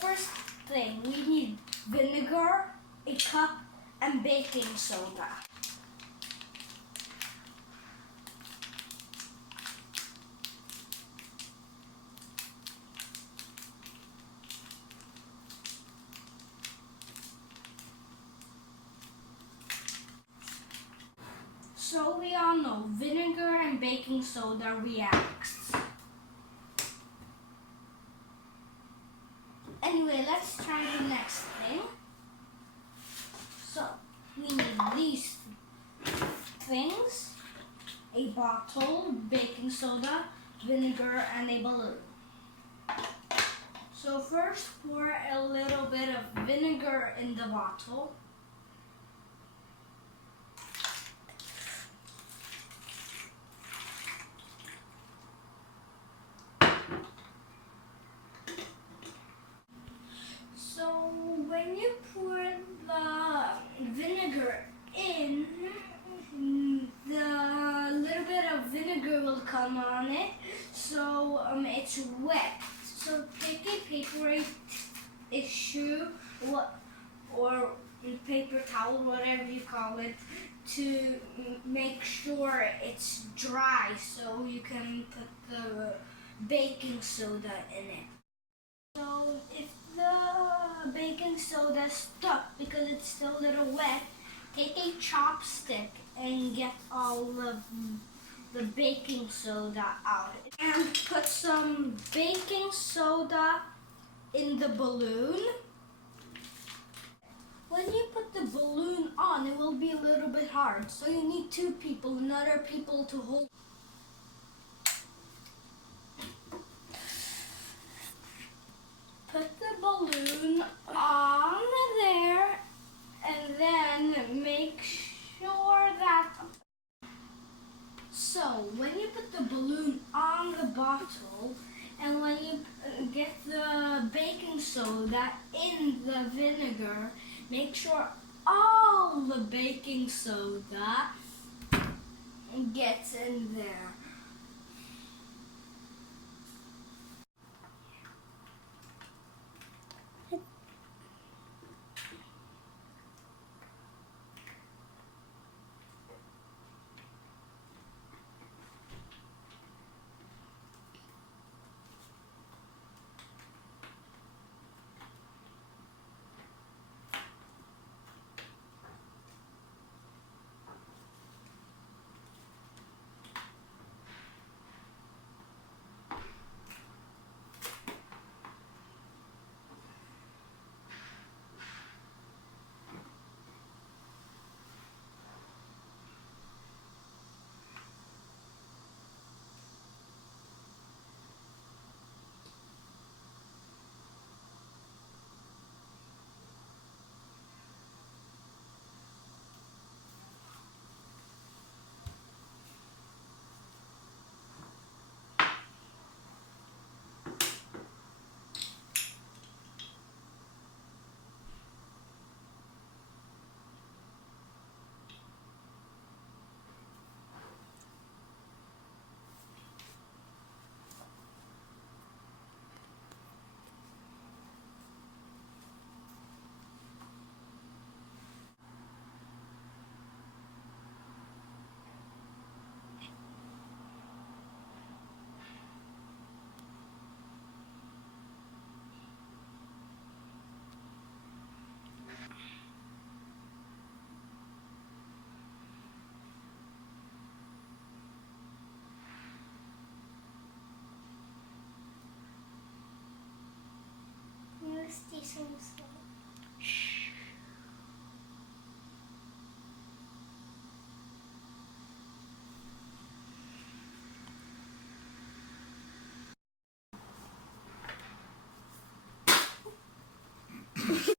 First thing, we need vinegar, a cup, and baking soda. So we all know vinegar and baking soda reacts. Anyway, let's try the next thing. So we need these things: a bottle, baking soda, vinegar, and a balloon. So first pour a little bit of vinegar in the bottle. So when you pour the vinegar in, the little bit of vinegar will come on it, so it's wet. So take a paper tissue or paper towel, whatever you call it, to make sure it's dry so you can put the baking soda in it. So if the baking soda is stuck because it's still a little wet, take a chopstick and get all of the baking soda out. And put some baking soda in the balloon. When you put the balloon on, it will be a little bit hard. So you need two people and other people to hold. Put the balloon on there and then make sure that... So when you put the balloon on the bottle and when you get the baking soda in the vinegar, make sure all the baking soda gets in there. Stay so slow.